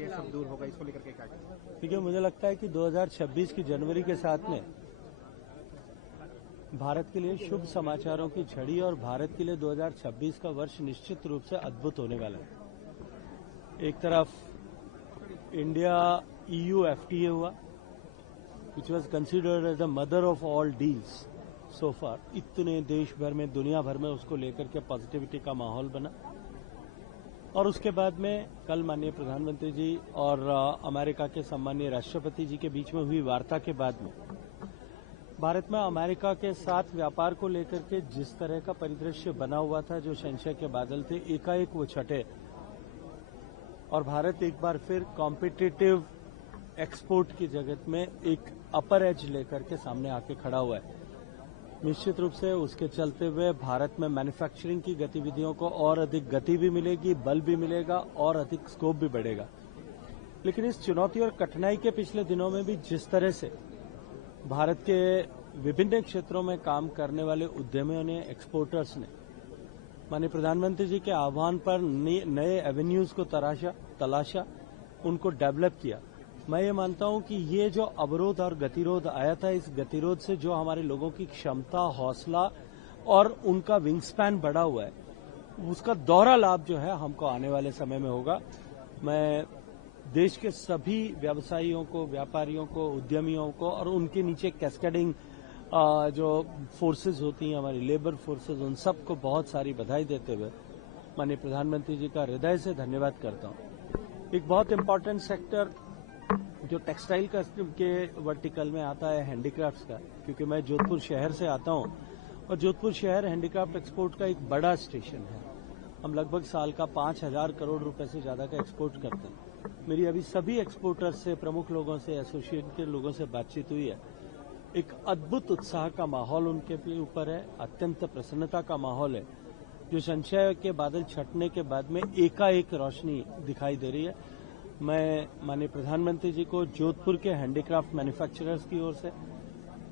ये सब दूर होगा, इसको लेकर के क्या कहेंगे? देखिए, मुझे लगता है कि 2026 की जनवरी के साथ में भारत के लिए शुभ समाचारों की झड़ी और भारत के लिए 2026 का वर्ष निश्चित रूप से अद्भुत होने वाला है। एक तरफ इंडिया EU FTA हुआ, which was considered as the mother of all deals so far. इतने देश भर में, दुनिया भर में उसको लेकर के पॉजिटिविटी का माहौल बना। और उसके बाद में कल माननीय प्रधानमंत्री जी और अमेरिका के सम्मानीय राष्ट्रपति जी के बीच में हुई वार्ता के बाद में भारत में अमेरिका के साथ व्यापार को लेकर के जिस तरह का परिदृश्य बना हुआ था, जो संशय के बादल थे, एकाएक वो छटे और भारत एक बार फिर कॉम्पिटिटिव एक्सपोर्ट की जगत में एक अपर एज लेकर के सामने आके खड़ा हुआ है। निश्चित रूप से उसके चलते हुए भारत में मैन्युफैक्चरिंग की गतिविधियों को और अधिक गति भी मिलेगी, बल भी मिलेगा और अधिक स्कोप भी बढ़ेगा। लेकिन इस चुनौती और कठिनाई के पिछले दिनों में भी जिस तरह से भारत के विभिन्न क्षेत्रों में काम करने वाले उद्यमियों ने, एक्सपोर्टर्स ने माननीय प्रधानमंत्री जी के आह्वान पर नए एवेन्यूज को तलाशा, उनको डेवलप किया। मैं ये मानता हूं कि ये जो अवरोध और गतिरोध आया था, इस गतिरोध से जो हमारे लोगों की क्षमता, हौसला और उनका विंग स्पैन बढ़ा हुआ है, उसका दोहरा लाभ जो है हमको आने वाले समय में होगा। मैं देश के सभी व्यवसायियों को, व्यापारियों को, उद्यमियों को और उनके नीचे कैस्केडिंग जो फोर्सेज होती हैं, हमारी लेबर फोर्सेज, उन सबको बहुत सारी बधाई देते हुए माननीय प्रधानमंत्री जी का हृदय से धन्यवाद करता हूं। एक बहुत इंपॉर्टेंट सेक्टर जो टेक्सटाइल के वर्टिकल में आता है, हैंडीक्राफ्ट्स का, क्योंकि मैं जोधपुर शहर से आता हूं और जोधपुर शहर हैंडीक्राफ्ट एक्सपोर्ट का एक बड़ा स्टेशन है। हम लगभग साल का 5,000 करोड़ रुपए से ज्यादा का एक्सपोर्ट करते हैं। मेरी अभी सभी एक्सपोर्टर्स से, प्रमुख लोगों से, एसोसिएट के लोगों से बातचीत हुई है। एक अद्भुत उत्साह का माहौल उनके ऊपर है, अत्यंत प्रसन्नता का माहौल है, जो संशय के बादल छटने के बाद में एकाएक रोशनी दिखाई दे रही है। मैं माननीय प्रधानमंत्री जी को जोधपुर के हैंडीक्राफ्ट मैन्युफैक्चरर्स की ओर से,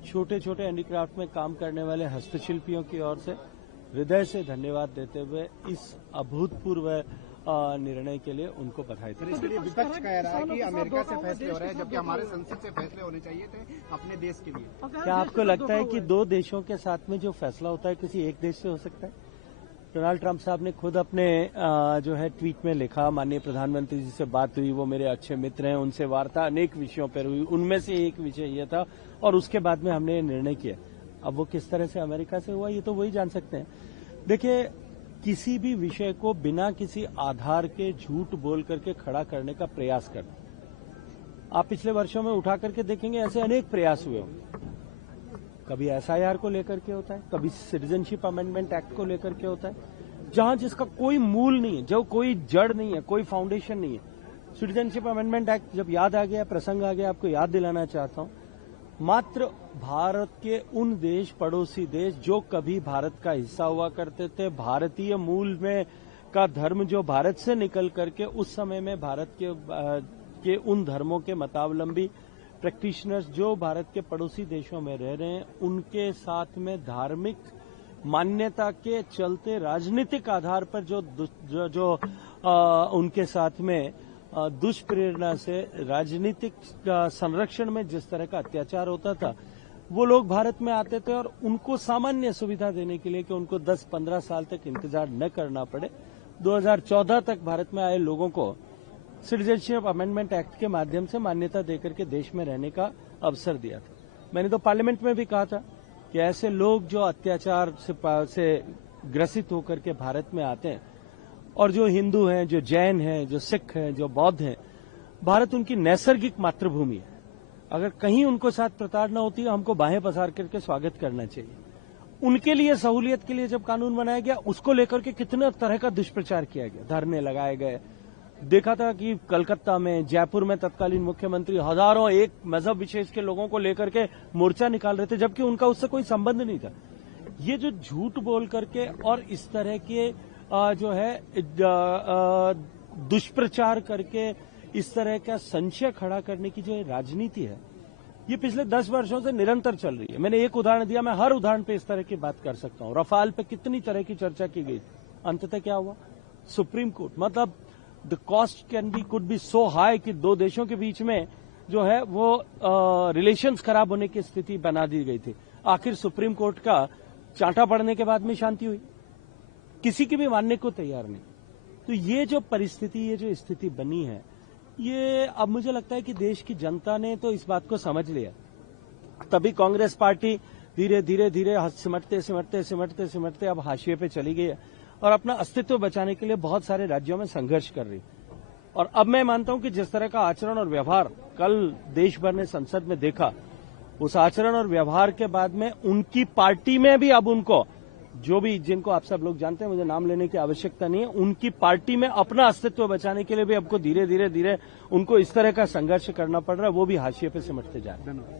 छोटे छोटे हैंडीक्राफ्ट में काम करने वाले हस्तशिल्पियों की ओर से हृदय से धन्यवाद देते हुए इस अभूतपूर्व निर्णय के लिए उनको बधाई देते हैं। इसके लिए विपक्ष कह रहा है कि अमेरिका से फैसले हो रहे हैं, जबकि हमारे संसद से फैसले होने चाहिए थे अपने देश के लिए। क्या आपको लगता है कि दो देशों के साथ में जो फैसला होता है किसी एक देश से हो सकता है? डोनाल्ड ट्रंप साहब ने खुद अपने जो है ट्वीट में लिखा, माननीय प्रधानमंत्री जी से बात हुई, वो मेरे अच्छे मित्र हैं, उनसे वार्ता अनेक विषयों पर हुई, उनमें से एक विषय यह था और उसके बाद में हमने ये निर्णय किया। अब वो किस तरह से अमेरिका से हुआ, ये तो वही जान सकते हैं। देखिए, किसी भी विषय को बिना किसी आधार के झूठ बोल करके खड़ा करने का प्रयास करना, आप पिछले वर्षों में उठा करके देखेंगे ऐसे अनेक प्रयास हुए होंगे। कभी SIR को लेकर के होता है, कभी सिटीजनशिप अमेंडमेंट एक्ट को लेकर के होता है, जहां जिसका कोई मूल नहीं है, जो कोई जड़ नहीं है, कोई फाउंडेशन नहीं है। सिटीजनशिप अमेंडमेंट एक्ट जब याद आ गया, प्रसंग आ गया, आपको याद दिलाना चाहता हूं, मात्र भारत के उन देश, पड़ोसी देश जो कभी भारत का हिस्सा हुआ करते थे, भारतीय मूल में का धर्म जो भारत से निकल करके उस समय में भारत के उन धर्मों के मतावलंबी प्रैक्टिशनर्स जो भारत के पड़ोसी देशों में रह रहे हैं, उनके साथ में धार्मिक मान्यता के चलते राजनीतिक आधार पर जो उनके साथ में दुष्प्रेरणा से राजनीतिक संरक्षण में जिस तरह का अत्याचार होता था, वो लोग भारत में आते थे और उनको सामान्य सुविधा देने के लिए कि उनको 10-15 साल तक इंतजार न करना पड़े, 2014 तक भारत में आए लोगों को सिटीजनशिप अमेंडमेंट एक्ट के माध्यम से मान्यता देकर के देश में रहने का अवसर दिया था। मैंने तो पार्लियामेंट में भी कहा था कि ऐसे लोग जो अत्याचार से ग्रसित होकर के भारत में आते हैं और जो हिंदू हैं, जो जैन हैं, जो सिख हैं, जो बौद्ध हैं, भारत उनकी नैसर्गिक मातृभूमि है। अगर कहीं उनको साथ प्रताड़ना होती है, हमको बाहें पसार करके स्वागत करना चाहिए। उनके लिए सहूलियत के लिए जब कानून बनाया गया, उसको लेकर के कितने तरह का दुष्प्रचार किया गया, धरने लगाए गए। देखा था कि कलकत्ता में, जयपुर में तत्कालीन मुख्यमंत्री हजारों एक मजहब विशेष के लोगों को लेकर के मोर्चा निकाल रहे थे, जबकि उनका उससे कोई संबंध नहीं था। ये जो झूठ बोल करके और इस तरह के जो है दुष्प्रचार करके इस तरह का संशय खड़ा करने की जो राजनीति है, ये पिछले 10 वर्षों से निरंतर चल रही है। मैंने एक उदाहरण दिया, मैं हर उदाहरण पे इस तरह की बात कर सकता हूं। रफाल पे कितनी तरह की चर्चा की गई, अंततः क्या हुआ? सुप्रीम कोर्ट, मतलब the cost could be so high कि दो देशों के बीच में जो है वो रिलेशंस खराब होने की स्थिति बना दी गई थी। आखिर सुप्रीम कोर्ट का चांटा पड़ने के बाद में शांति हुई, किसी की भी मानने को तैयार नहीं। तो ये जो परिस्थिति, ये जो स्थिति बनी है, ये अब मुझे लगता है कि देश की जनता ने तो इस बात को समझ लिया। तभी कांग्रेस पार्टी धीरे धीरे धीरे सिमटते अब हाशिए पे चली गई है और अपना अस्तित्व बचाने के लिए बहुत सारे राज्यों में संघर्ष कर रही है। और अब मैं मानता हूं कि जिस तरह का आचरण और व्यवहार कल देश भर ने संसद में देखा, उस आचरण और व्यवहार के बाद में उनकी पार्टी में भी अब उनको, जो भी जिनको आप सब लोग जानते हैं, मुझे नाम लेने की आवश्यकता नहीं है, उनकी पार्टी में अपना अस्तित्व बचाने के लिए भी आपको धीरे धीरे उनको इस तरह का संघर्ष करना पड़ रहा है, वो भी हाशिए पे सिमटते जा रहे हैं।